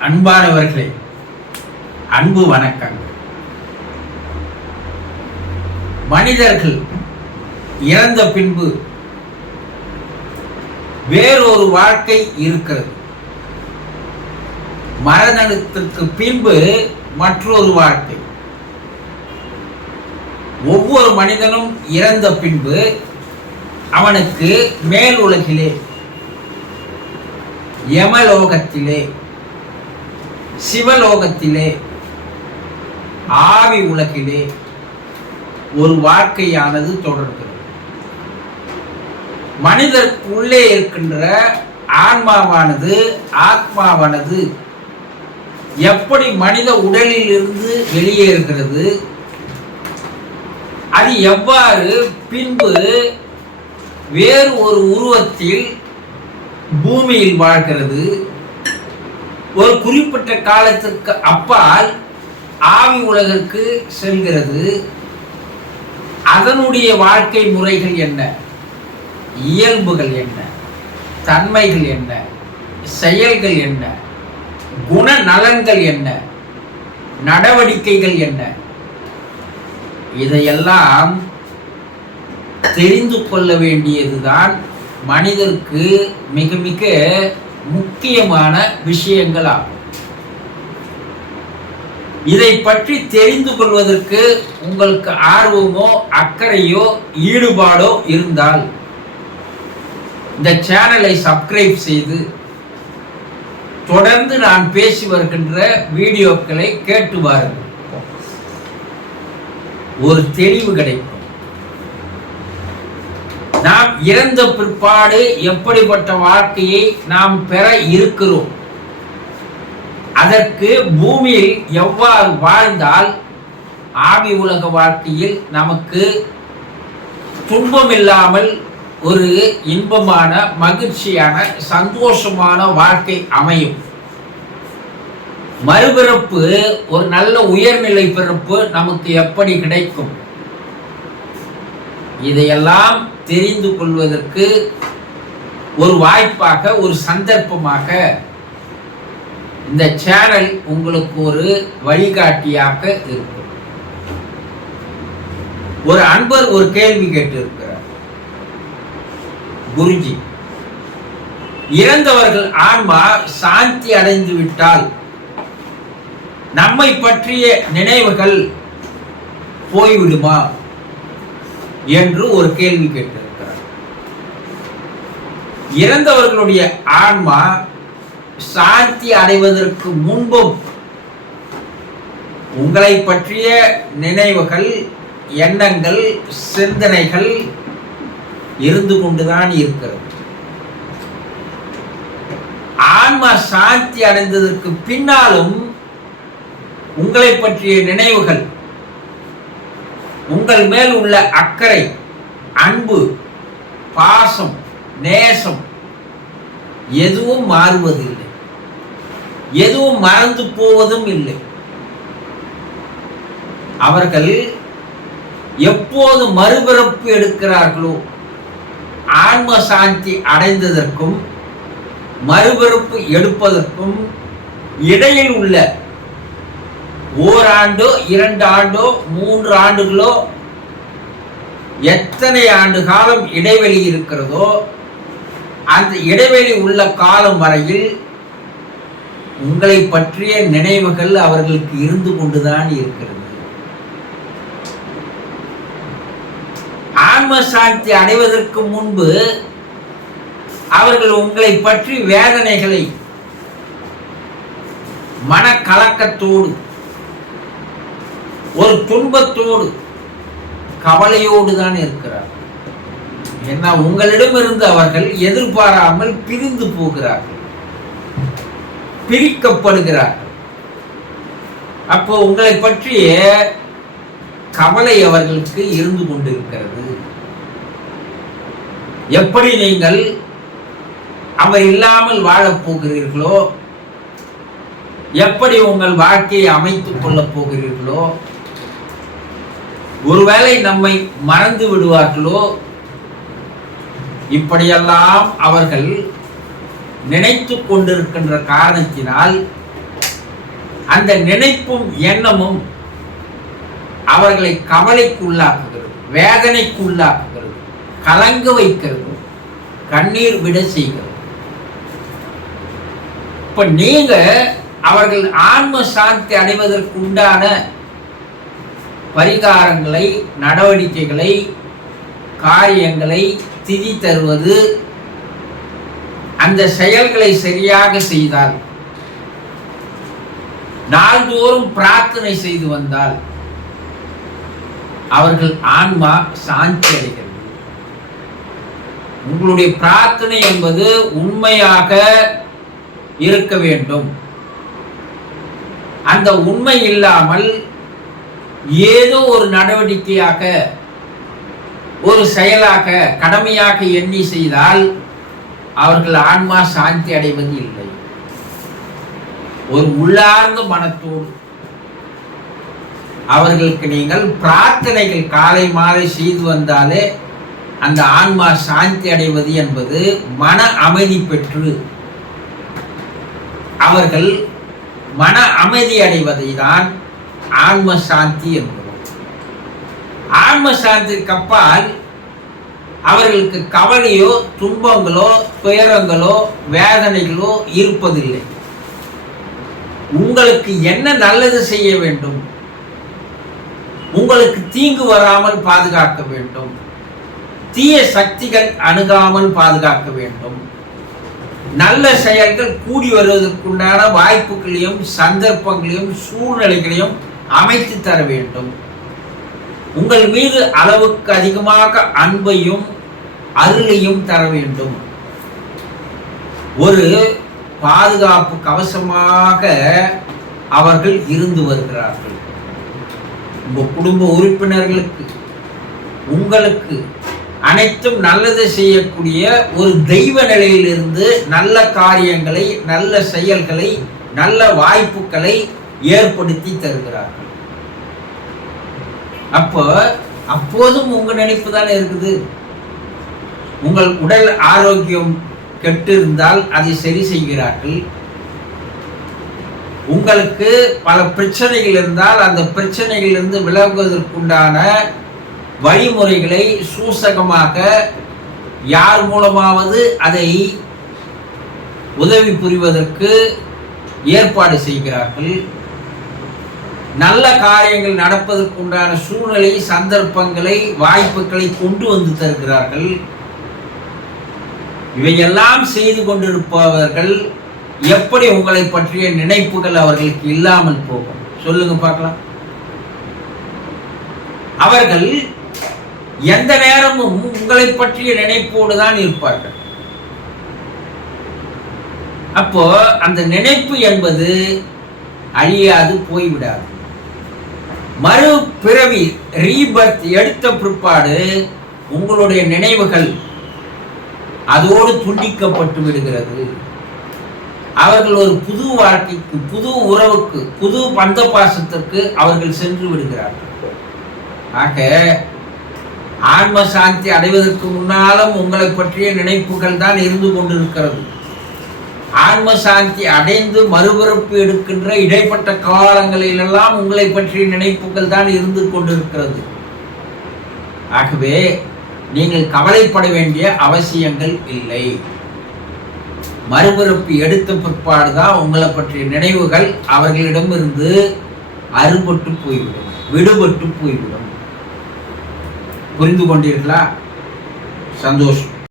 அன்பானவர்களே அன்பு வணக்கங்கள். மனிதர்கள் இறந்த பின்பு வேறொரு வாழ்க்கை இருக்கிறது. மரணத்திற்கு பின்பு மற்றொரு வாழ்க்கை. ஒவ்வொரு மனிதனும் இறந்த பின்பு அவனுக்கு மேல் உலகிலே யமலோகத்திலே சிவலோகத்திலே ஆவி உலகிலே ஒரு வாழ்க்கையானது தொடர்கிறது. மனிதருக்கு உள்ளே இருக்கின்ற ஆன்மாவானது ஆத்மாவானது எப்படி மனித உடலில் இருந்து வெளியேறுகிறது அது எவ்வாறு? பின்பு வேறு ஒரு உருவத்தில் பூமியில் வாழ்கிறது. ஒரு குறிப்பிட்ட காலத்திற்கு அப்பால் ஆவி உலகிற்கு செல்கிறது. அதனுடைய வாழ்க்கை முறைகள் என்ன? இயல்புகள் என்ன? தன்மைகள் என்ன? செயல்கள் என்ன? குணநலன்கள் என்ன? நடவடிக்கைகள் என்ன? இதையெல்லாம் தெரிந்து கொள்ள வேண்டியதுதான் மனிதருக்கு மிக மிக முக்கியமான விஷயங்களாகும். இதை பற்றி தெரிந்து கொள்வதற்கு உங்களுக்கு ஆர்வமோ அக்கறையோ ஈடுபாடோ இருந்தால் இந்த சேனலை சப்ஸ்கிரைப் செய்து தொடர்ந்து நான் பேசி வருகின்ற வீடியோக்களை கேட்டு வாருங்கள். ஒரு தெளிவு கிடைக்கும். நாம் இறந்த பிற்பாடு எப்படிப்பட்ட வாழ்க்கையை நாம் பெற இருக்கிறோம்? அதற்கு பூமியில் எவ்வாறு வாழ்ந்தால் ஆவி உலக வாழ்க்கையில் நமக்கு துன்பம் இல்லாமல் ஒரு இன்பமான மகிழ்ச்சியான சந்தோஷமான வாழ்க்கை அமையும். மறுபிறப்பு ஒரு நல்ல உயர்நிலை பிறப்பு நமக்கு எப்படி கிடைக்கும்? இதையெல்லாம் தெரிந்து கொள்வதற்கு ஒரு வாய்ப்பாக ஒரு சந்தர்ப்பமாக இந்த சேனல் உங்களுக்கு ஒரு வழிகாட்டியாக இருக்கும். ஒரு அன்பர் ஒரு கேள்வி கேட்டிருக்கிறார். குருஜி இறந்தவர்கள் ஆன்மா சாந்தி அடைந்து விட்டால் நம்மை பற்றிய நினைவுகள் போய்விடுமா? என்று ஒரு கேள்வி கேட்டிருக்கிறார். இறந்தவர்களுடைய ஆன்மா சாந்தி அடைவதற்கு முன்பும் உங்களை பற்றிய நினைவுகள் எண்ணங்கள் சிந்தனைகள் இருந்து கொண்டுதான் இருக்கிறது. ஆன்மா சாந்தி அடைந்ததற்கு பின்னாலும் உங்களை பற்றிய நினைவுகள் உங்கள் மேல் உள்ள அக்கறை அன்பு பாசம் நேசம் எதுவும் மாறுவதில்லை. எதுவும் மறந்து போவதும் இல்லை. அவர்கள் எப்போது மறுபிறப்பு எடுக்கிறார்களோ ஆன்ம சாந்தி அடைந்ததற்கும் மறுபிறப்பு எடுப்பதற்கும் இடையில் உள்ள ஓராண்டோ இரண்டு ஆண்டோ மூன்று ஆண்டுகளோ எத்தனை ஆண்டு காலம் இடைவெளி இருக்கிறதோ அந்த இடைவெளி உள்ள காலம் வரையில் உங்களை பற்றிய நினைவுகள் அவர்களுக்கு இருந்து கொண்டுதான் இருக்கிறது. ஆன்ம சாந்தி அடைவதற்கு முன்பு அவர்கள் உங்களை பற்றி வேதனைகளை மனக்கலக்கத்தோடு ஒரு துன்பத்தோடு கவலையோடு தான் இருக்கிறார். என்ன உங்களிடமிருந்து அவர்கள் எதிர்பாராமல் பிரிந்து போகிறார்கள். பிரிக்கப்படுகிறார்கள். அப்போ உங்களை பற்றிய கவலை அவர்களுக்கு இருந்து கொண்டிருக்கிறது. எப்படி நீங்கள் அவர் இல்லாமல் வாழப் போகிறீர்களோ எப்படி உங்கள் வாழ்க்கையை அமைத்துக் கொள்ளப் போகிறீர்களோ ஒருவேளை நம்மை மறந்து விடுவார்களோ? இப்படியெல்லாம் அவர்கள் நினைத்து கொண்டிருக்கின்ற காரணத்தினால் அந்த நினைப்பும் எண்ணமும் அவர்களை கவலைக்குள்ளாக்குகிறது வேதனைக்குள்ளாக்குகிறது கலங்க வைக்கிறது கண்ணீர் விட செய்கிறது. இப்ப நீங்க அவர்கள் ஆன்ம சாந்தி அடைவதற்கு உண்டான பரிகாரங்களை நடவடிக்கைகளை காரியங்களை திதி தருவது அந்த செயல்களை சரியாக செய்தால் நாள்தோறும் பிரார்த்தனை செய்து வந்தால் அவர்கள் ஆன்மா சாந்தி அடைகிறது. உங்களுடைய பிரார்த்தனை என்பது உண்மையாக இருக்க வேண்டும். அந்த உண்மை இல்லாமல் ஏதோ ஒரு நடவடிக்கையாக ஒரு செயலாக கடமையாக எண்ணி செய்தால் அவர்கள் ஆன்மா சாந்தி அடைவது இல்லை. ஒரு உள்ளார்ந்த மனத்தோடு அவர்களுக்கு நீங்கள் பிரார்த்தனைகள் காலை மாலை செய்து வந்தாலே அந்த ஆன்மா சாந்தி அடைவது என்பது மன அமைதி பெற்று அவர்கள் மன அமைதி அடைவதை தான் ஆன்ம சாந்தி என்பது. ஆன்ம சாந்திக்கு அப்பால் அவர்களுக்கு கவலையோ துன்பங்களோ துயரங்களோ வேதனைகளோ இருப்பதில்லை. உங்களுக்கு என்ன நல்லது செய்ய வேண்டும்? உங்களுக்கு தீங்கு வராமல் பாதுகாக்க வேண்டும். தீய சக்திகள் அணுகாமல் பாதுகாக்க வேண்டும். நல்ல செயல்கள் கூடி வருவதற்குண்டான வாய்ப்புகளையும் சந்தர்ப்பங்களையும் சூழ்நிலைகளையும் அமைத்து தர வேண்டும். உங்கள் மீது அளவுக்கு அதிகமாக அன்பையும் அருளையும் தர வேண்டும். ஒரு பாதுகாப்பு கவசமாக அவர்கள் இருந்து வருகிறார்கள். உங்கள் குடும்ப உறுப்பினர்களுக்கு உங்களுக்கு அனைத்தும் நல்லது செய்யக்கூடிய ஒரு தெய்வ நிலையிலிருந்து நல்ல காரியங்களை நல்ல செயல்களை நல்ல வாய்ப்புகளை ஏற்படுத்தி தருகிறார்கள் அப்போ அப்போதும் உங்க நினைப்பு தானே இருக்குது? உங்கள் உடல் ஆரோக்கியம் கெட்டு இருந்தால் அதை சரி செய்கிறார்கள். உங்களுக்கு பல பிரச்சனைகள் இருந்தால் அந்த பிரச்சனைகளிலிருந்து விலகுவதற்குண்டான வழிமுறைகளை சூசகமாக யார் மூலமாவது அதை உதவி புரிவதற்கு ஏற்பாடு செய்கிறார்கள். நல்ல காரியங்கள் நடப்பதற்கு உண்டான சூழ்நிலை சந்தர்ப்பங்களை வாய்ப்புகளை கொண்டு வந்து தருகிறார்கள். இவையெல்லாம் செய்து கொண்டிருப்பவர்கள் எப்படி உங்களை பற்றிய நினைப்புகள் அவர்களுக்கு இல்லாமல் போகும்? சொல்லுங்க பார்க்கலாம். அவர்கள் எந்த நேரமும் உங்களை பற்றிய நினைப்போடு தான் இருப்பார்கள். அப்போ அந்த நினைப்பு என்பது அழியாது போய்விடாது. மறுபிறவி ரீபர்த் எடுத்த பிற்பாடு உங்களுடைய நினைவுகள் அதோடு துண்டிக்கப்பட்டு விடுகிறது. அவர்கள் ஒரு புது வாழ்க்கைக்கு புது உறவுக்கு புது பந்த பாசத்திற்கு அவர்கள் சென்று விடுகிறார்கள். ஆக ஆன்ம சாந்தி அடைவதற்கு முன்னாலும் உங்களை பற்றிய நினைப்புகள் தான் இருந்து கொண்டிருக்கிறது. ஆன்ம சாந்தி அடைந்து மறுபிறப்பு எடுக்கின்ற இடைப்பட்ட காலங்களிலெல்லாம் உங்களை பற்றிய நினைப்புகள் தான் இருந்து கொண்டிருக்கிறது. ஆகவே நீங்கள் கவலைப்பட வேண்டிய அவசியங்கள் இல்லை. மறுபிறப்பு எடுத்த பிற்பாடு தான் உங்களை பற்றிய நினைவுகள் அவர்களிடமிருந்து அறுபட்டு போய்விடும் விடுபட்டு போய்விடும். புரிந்து கொண்டீர்களா? சந்தோஷம்.